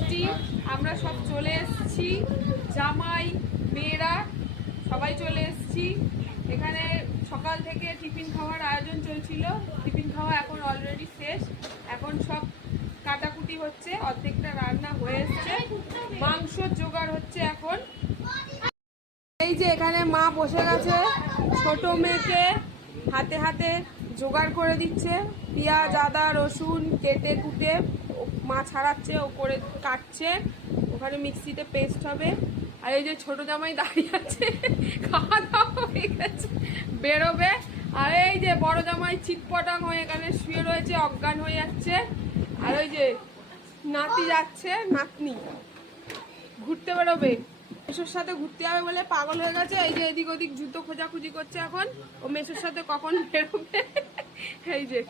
ষষ্ঠী, আমরা সব চলে এসেছি, জামাই মেয়েরা সবাই চলে এসেছি। এখানে সকাল থেকে টিফিন খাওয়ার আয়োজন চলছিল, টিফিন খাওয়া এখন অলরেডি শেষ। এখন সব কাটাকুটি হচ্ছে, অর্ধেকটা রান্না হয়ে এসছে, মাংস জোগাড় হচ্ছে এখন। এই যে এখানে মা বসে গেছে, ছোট মেয়েকে হাতে হাতে জোগাড় করে দিচ্ছে, পেঁয়াজ আদা রসুন কেটে কুটে মা ছাড়াচ্ছে, ও করে কাটছে, ওখানে মিক্সিতে পেস্ট হবে। আর এই যে ছোট জামাই দাঁড়িয়ে আছে, খাওয়া দাওয়া হয়ে গেছে, বেরোবে। আর এই যে বড় জামাই চিটপটাং হয়ে এখানে শুয়ে রয়েছে, অজ্ঞান হয়ে যাচ্ছে। আর ওই যে নাতি যাচ্ছে, নাতনি ঘুরতে বেরোবে, মেসোর সাথে ঘুরতে যাবে বলে পাগল হয়ে গেছে। এই যে এদিক ওদিক জুতো খোঁজাখুঁজি করছে এখন, ও মেসোর সাথে কখন বেরোবে। এই যে